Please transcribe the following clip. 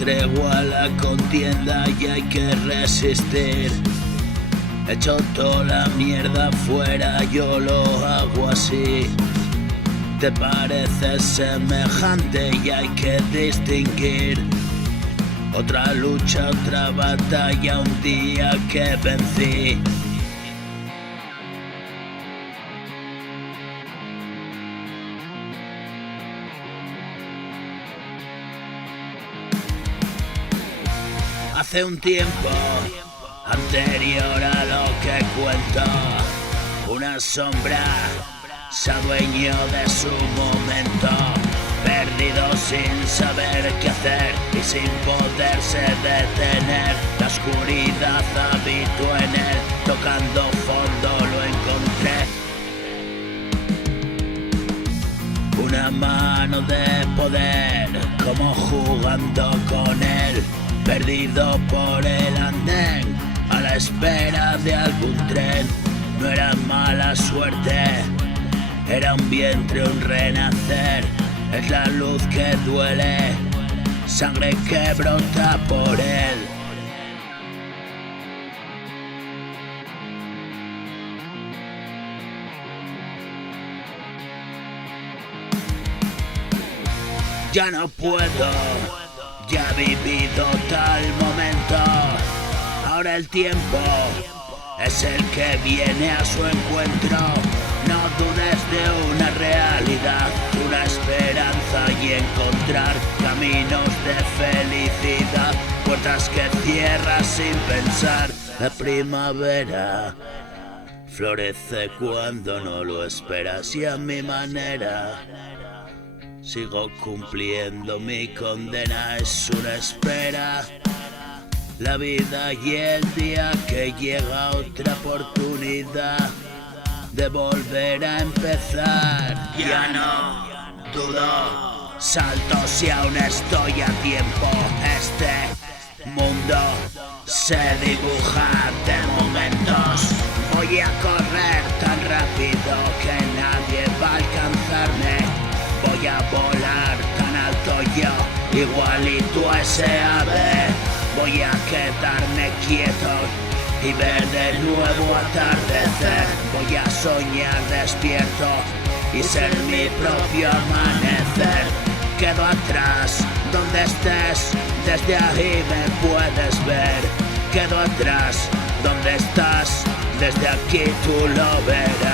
tregua a la contienda y hay que resistir. Echo toda la mierda fuera, yo lo hago así. Te pareces semejante y hay que distinguir. Otra lucha, otra batalla, un día que vencí. Hace un tiempo anterior a lo que cuento, una sombra se adueñó de su momento, perdido sin saber qué hacer y sin poderse detener. La oscuridad habitó en él, tocando fondo lo encontré. Una mano de poder, como jugando con él, perdido por el andén, a la espera de algún tren. No era mala suerte, era un vientre, un renacer. Es la luz que duele, sangre que brota por él. Ya no puedo, ya he vivido tal momento. Ahora el tiempo es el que viene a su encuentro. No dudes de una realidad, una esperanza y encontrar caminos de felicidad, puertas que cierras sin pensar. La primavera florece cuando no lo esperas y a mi manera sigo cumpliendo mi condena. Es una espera, la vida y el día que llega otra oportunidad de volver a empezar. Ya no dudo, salto si aún estoy a tiempo. Este mundo se dibuja de momentos. Voy a correr tan rápido que nadie va a alcanzarme. Voy a volar tan alto yo, igualito a ese ave. Voy a quedarme quieto y ver de nuevo atardecer. Voy a soñar despierto y ser mi propio amanecer. Quedo atrás donde estés, desde ahí me puedes ver. Quedo atrás donde estás, desde aquí tú lo verás.